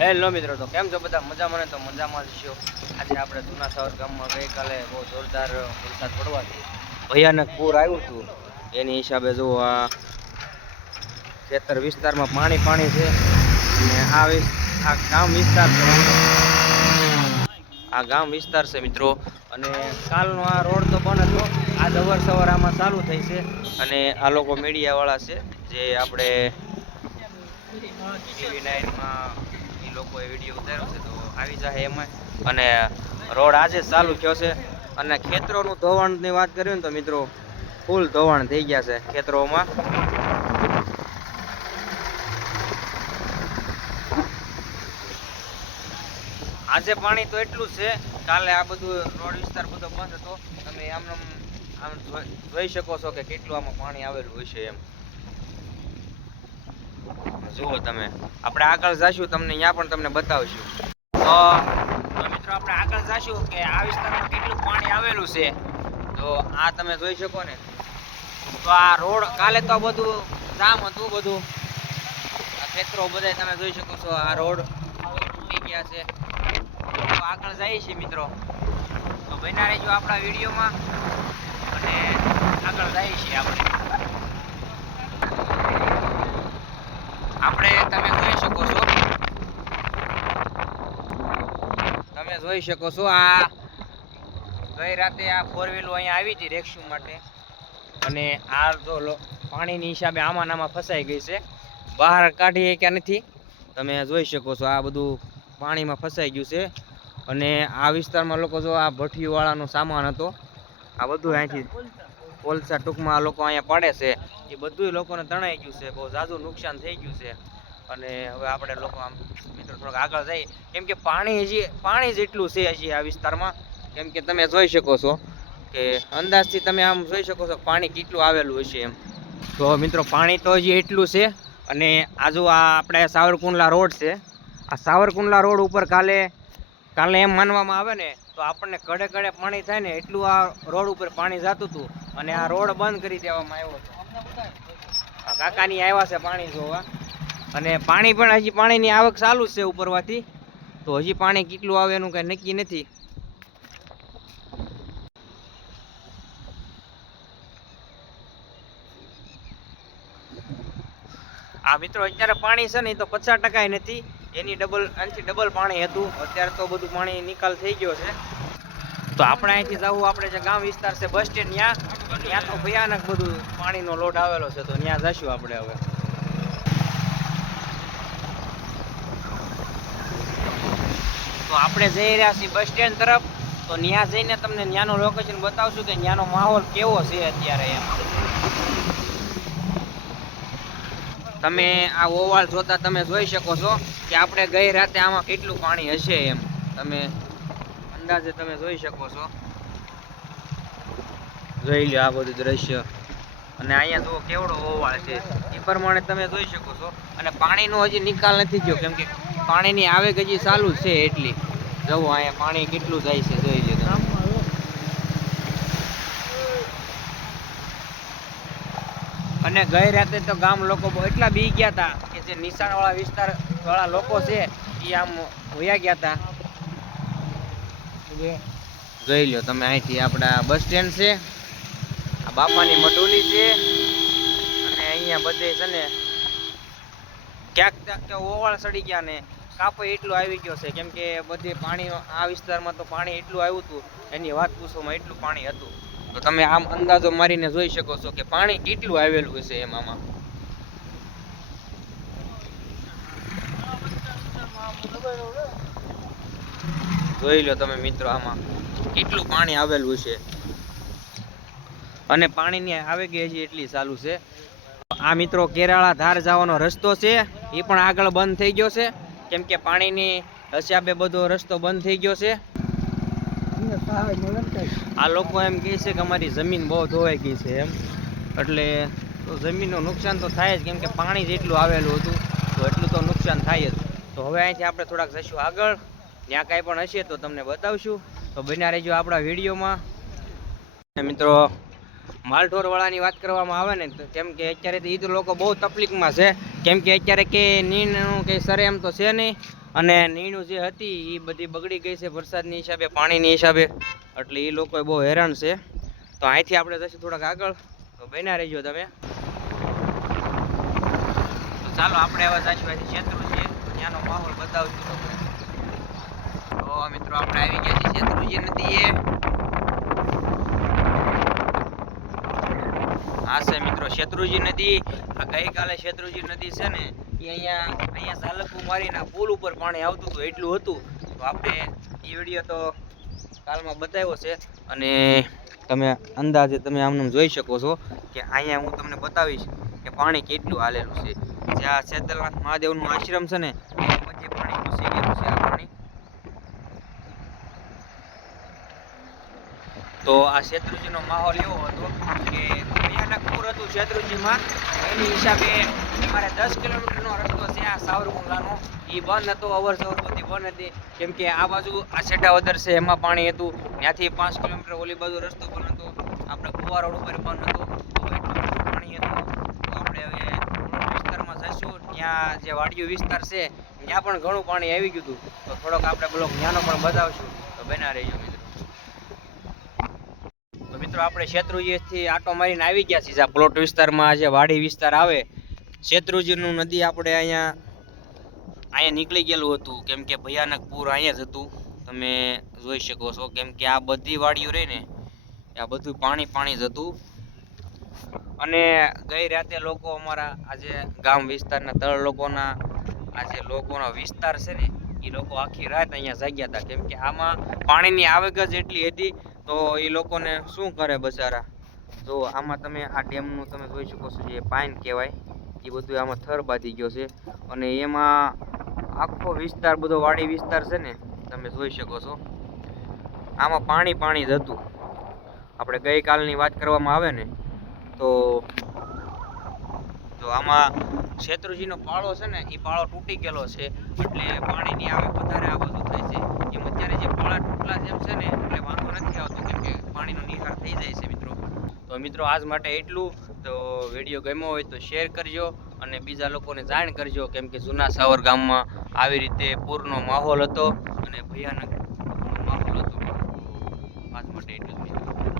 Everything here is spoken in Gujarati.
હેલો મિત્રો, તો કેમ છો બધા? મજામાં ને? તો મજામાં જ છો. આજે આપણે જૂના સાવર ગામમાં ગઈકાલે બહુ જોરદાર વરસાદ પડવાથી ભયાનક પૂર આવ્યું હતું. એની હિસાબે જો આ ખેતર વિસ્તારમાં પાણી છે. અને આ ગામ વિસ્તાર છે મિત્રો. અને કાલનો આ રોડ તો બંધ હતો, આજ અવર આમાં ચાલુ થઈ છે. અને આ લોકો મીડિયા વાળા છે જે આપણે TV9માં લોકોએ વિડીયો ઉતાર્યો છે, તો આવી જાય એમાં. અને રોડ આજે ચાલુ થયો છે. અને ખેતરોનું ધોવાણની વાત કરીએ ને તો મિત્રો ફૂલ ધોવાણ થઈ ગયા છે ખેતરોમાં. આજે પાણી તો એટલું જ છે. કાલે આ બધું રોડ વિસ્તાર બધો બંધ હતો. તમે આમ જોઈ શકો છો કે કેટલું આમાં પાણી આવેલું હોય છે એમ. જુઓ તમે, આપણે આગળ જઈશું, તમને ત્યાં પણ તમને બતાવશું. તો મિત્રો આપણે આગળ જઈશું કે આ વિસ્તારમાં કેટલું પાણી આવેલું છે. તો આ તમે જોઈ શકો ને. તો આ રોડ કાલે તો બધું જામ હતું, બધું આ ખેતરો બધા તમે જોઈ શકો છો. આ રોડ તૂટી ગયા છે. તો આગળ જઈએ છીએ મિત્રો, તો બન્યા રહેજો આપણા વિડીયોમાં. અને આગળ જઈએ છીએ આપણે તમે જોઈ શકો છો આ ગઈ રાતે આ 4 વ્હીલો અહીંયા આવી હતી રેક્સ્યુ માટે. અને આ જો પાણીની હિસાબે આમાં ફસાઈ ગઈ છે, બહાર કાઢી કે નથી. તમે જોઈ શકો છો આ બધું પાણીમાં ફસાઈ ગયું છે. અને આ વિસ્તારમાં લોકો જો આ ભઠ્ઠીઓ વાળાનો સામાન હતો, આ બધું અહીંથી કોલસા ટૂંકમાં આ લોકો અહીંયા પડે છે, એ બધું લોકોને તણાઈ ગયું છે. બહુ ઝાઝું નુકસાન થઈ ગયું છે. અને હવે આપણે લોકો આમ મિત્રો થોડોક આગળ જઈએ, કેમ કે પાણી જેટલું છે હજી આ વિસ્તારમાં. કેમ કે તમે જોઈ શકો છો કે અંદાજથી તમે આમ જોઈ શકો છો પાણી કેટલું આવેલું હશે એમ. તો મિત્રો પાણી તો હજી એટલું છે. અને આજુ આ આપણે સાવરકુંડલા રોડ છે. આ સાવરકુંડલા રોડ ઉપર કાલે એમ માનવામાં આવે ને તો આપણને કડે પાણી થાય ને એટલું આ રોડ ઉપર પાણી જતું હતું. અને આ રોડ બંધ કરી દેવામાં આવ્યો હતો. આ કાકાની આવ્યા છે પાણી જોવા. અને પાણી પણ હજી પાણીની આવક ચાલુ જ છે ઉપરવાથી. તો હજી પાણી કેટલું આવે એનું કઈ નક્કી નથી. આ મિત્રો અત્યારે પાણી છે ને, તો 50% નથી, એની ડબલ પાણી હતું. અત્યારે તો બધું પાણી નિકાલ થઈ ગયો છે. તો આપણે અહીંથી જવું, આપણે જે ગામ વિસ્તાર છે બસ સ્ટેન્ડ, ત્યાં તો ભયાનક બધું પાણીનો લોટ આવેલો છે. તો ત્યાં જઈશું આપણે હવે. તો આપણે જઈ રહ્યા છીએ બસ સ્ટેન્ડ તરફ. તો ત્યાં જઈને તમને ત્યાંનું લોકેશન બતાવશું કે ત્યાંનો માહોલ કેવો છે અત્યારે એમ. તમે આ ઓવાળ જોતા તમે જોઈ શકો છો કે આપણે ગઈ રાતે આમાં કેટલું પાણી હશે એમ. તમે અંદાજે તમે જોઈ શકો છો. જોઈ લો આ બધું દ્રશ્ય. અને અહીંયા જુઓ કેવડો ઓવાળ છે, એ પ્રમાણે તમે જોઈ શકો છો. અને પાણીનો હજી નિકાલ નથી થયો, કેમ કે પાણીની આવક હજી ચાલુ છે એટલી. જુઓ અહીંયા પાણી કેટલું જાય છે, જોઈ લો. અને ગઈ રાતે તો ગામ લોકો એટલા બી ગયા હતા કે જે નીચાણવાળા વિસ્તાર વાળા લોકો છે એ આમ હોયા ગયા હતા. જોઈ લો તમે, અહીંથી આપણા બસ સ્ટેન્ડ છે, આ બાપાની મટોલી છે. અને અહીંયા બધે છે ને ક્યાંક ઓવાળ ચડી ગયા ને કાપો એટલું આવી ગયો છે. કેમ કે બધે પાણી આ વિસ્તારમાં તો પાણી એટલું આવ્યું હતું, એની વાત પૂછવામાં એટલું પાણી હતું. તો તમે આમ અંદાજો મારીને જોઈ શકો છો કે પાણી કેટલું આવેલું હશે એમ આમાં. જોઈ લો તમે મિત્રો, આમાં કેટલું પાણી આવેલું છે. અને પાણીની આવક હજી એટલી ચાલુ છે. આ મિત્રો કેરાળા ધાર જવાનો રસ્તો છે, એ પણ આગળ બંધ થઈ ગયો છે. કેમ કે પાણીની હિસાબે બધો રસ્તો બંધ થઈ ગયો છે. આ લોકો એમ કહે છે કે અમારી જમીન બહુ ધોવાઈ ગઈ છે એમ. એટલે તો જમીનનું નુકસાન તો થાય જ, કેમ કે પાણી જેટલું આવેલું હતું તો એટલું તો નુકસાન થાય જ. તો હવે અહીંથી આપણે થોડાક જઈશું આગળ, ત્યાં કાંઈ પણ હશે તો તમને બતાવશું. તો બન્યા રહેજો આપણા વિડીયોમાં. મિત્રો માલઢોર વાળાની વાત કરવામાં આવે ને, તો કેમ કે અત્યારે તો એ તો લોકો બહુ તકલીફમાં છે. કેમ કે અત્યારે કે નીણનું કંઈ સરે એમ તો છે નહીં. અને નીણું જે હતી એ બધી બગડી ગઈ છે વરસાદની હિસાબે, પાણીની હિસાબે, એટલે એ લોકો બહુ હેરાન છે. તો અહીંથી આપણે જઈશું થોડાક આગળ, તો બન્યા રહેજો તમે. તો ચાલો આપણે હવે જઈશું અહીંથી શેત્રુંજી, ત્યાંનો માહોલ બતાવશું તમને. તો મિત્રો આપણે આવી ગયા છીએ શેત્રુંજી નદીએ. હા છે મિત્રો શેત્રુંજી નદી. આ ગઈકાલે શેત્રુંજી નદી છે ને એ અહીંયા ઝાલકુમારીના પુલ ઉપર પાણી આવતું હતું, એટલું હતું. તો આપણે એ વિડીયો તો કાલમાં બતાવ્યો છે, અને તમે અંદાજે તમે આમને જોઈ શકો છો કે અહીંયા હું તમને બતાવીશ કે પાણી કેટલું હાલેલું છે. જ્યાં શેતલનાથ મહાદેવનું આશ્રમ છે ને પછી પાણી ઘૂસી ગયેલું છે. આ પાણી તો આ શેત્રુંજીનો માહોલ એવો હતો કે ભયાનક પૂર હતું શેત્રુંજીમાં. એની હિસાબે અમારે 10 કિલોમીટરનો રસ્તો છે આ સાવરકુંડલાનો, એ બંધ હતો, અવર જવર બધી બંધ હતી. કેમ કે આ બાજુ આ છેટાવદર છે એમાં પાણી હતું, ત્યાંથી 5 કિલોમીટર ઓલી બાજુ રસ્તો બંધ હતો, આપણે કુવા રોડ ઉપર બંધ હતો. તો એટલું બધું પાણી હતું. તો આપણે હવે વિસ્તારમાં જઈશું, ત્યાં જે વાડિયો વિસ્તાર છે ત્યાં પણ ઘણું પાણી આવી ગયું હતું. તો થોડોક આપણે બ્લોક ત્યાંનો પણ બતાવશું, તો બના રહેજો મિત્રો. તો મિત્રો આપણે શેત્રુંજીથી આટો મારીને આવી ગયા છીએ. આ પ્લોટ વિસ્તારમાં જે વાડી વિસ્તાર આવે, શેત્રુંજીનું નદી આપણે અહીંયા નીકળી ગયેલું હતું. કેમ કે ભયાનક પૂર અહીંયા જ હતું, તમે જોઈ શકો છો. કેમ કે આ બધી વાડીઓ રહી ને આ બધું પાણી જ હતું. અને ગઈ રાતે લોકો અમારા આજે ગામ વિસ્તારના તળ લોકોના આ જે લોકોનો વિસ્તાર છે ને એ લોકો આખી રાત અહીંયા જાગ્યા હતા. કેમ કે આમાં પાણીની આવક જ એટલી હતી. તો એ લોકોને શું કરે બચારા. જો આમાં તમે આ ડેમનું તમે જોઈ શકો છો, જે પાઇન કહેવાય એ બધું આમાં થર બાંધી ગયો છે. અને એમાં આખો વિસ્તાર બધો વાડી વિસ્તાર છે ને તમે જોઈ શકો છો, આમાં પાણી જ હતું. આપણે ગઈકાલની વાત કરવામાં આવે ને તો આમાં શેત્રુંજીનો પાળો છે ને એ પાળો તૂટી ગયેલો છે, એટલે પાણીની આવક વધારે આ બધું થાય છે. એમ અત્યારે જે પાળા તૂટલા જેમ છે ને એટલે વાંધો નથી આવતો, કેમ કે પાણીનો નિકાલ થઈ જાય છે મિત્રો. તો મિત્રો આજ માટે એટલું. તો વિડીયો ગમ્યો હોય તો શેર કરજો અને બીજા લોકોને જાણ કરજો. કેમ કે જૂના સાવર ગામમાં આવી રીતે પૂરનો માહોલ હતો અને ભયાનક માહોલ હતો. આજ માટે એટલું જ મિત્રો.